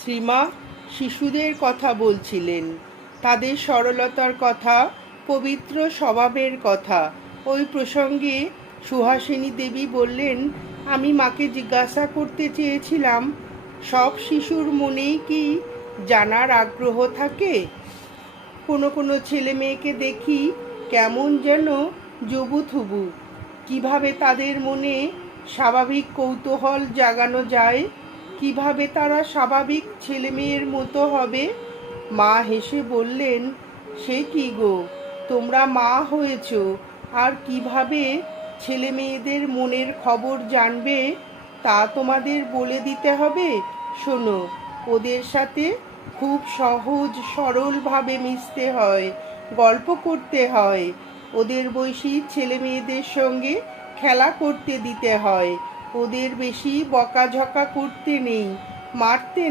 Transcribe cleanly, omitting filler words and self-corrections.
শ্রীমা শিশুদের কথা বলছিলেন, তাদের সরলতার কথা, পবিত্র স্বভাবের কথা। ওই প্রসঙ্গে সুহাসিনী দেবী বললেন, আমি মাকে জিজ্ঞাসা করতে চেয়েছিলাম, সব শিশুর মনেই কি জানার আগ্রহ থাকে? কোনো কোনো ছেলে মেয়েকে দেখি কেমন যেন জবুথুবু। কিভাবে তাদের মনে স্বাভাবিক কৌতূহল জাগানো যায়, কিভাবে তারা স্বাভাবিক ছেলে মেয়ের মতো হবে? মা হেসে বললেন, সে কি গো, তোমরা মা হয়েছ, আর কিভাবে ছেলে মেয়েদের মনের খবর জানবে তা তোমাদের বলে দিতে হবে। শোনো, ওদের সাথে খুব সহজ সরলভাবে মিশতে হয়, গল্প করতে হয়, ওদের বয়সী ছেলে মেয়েদের সঙ্গে খেলা করতে দিতে হয়, ওদের বেশি বকাঝকা করতে নেই, মারতে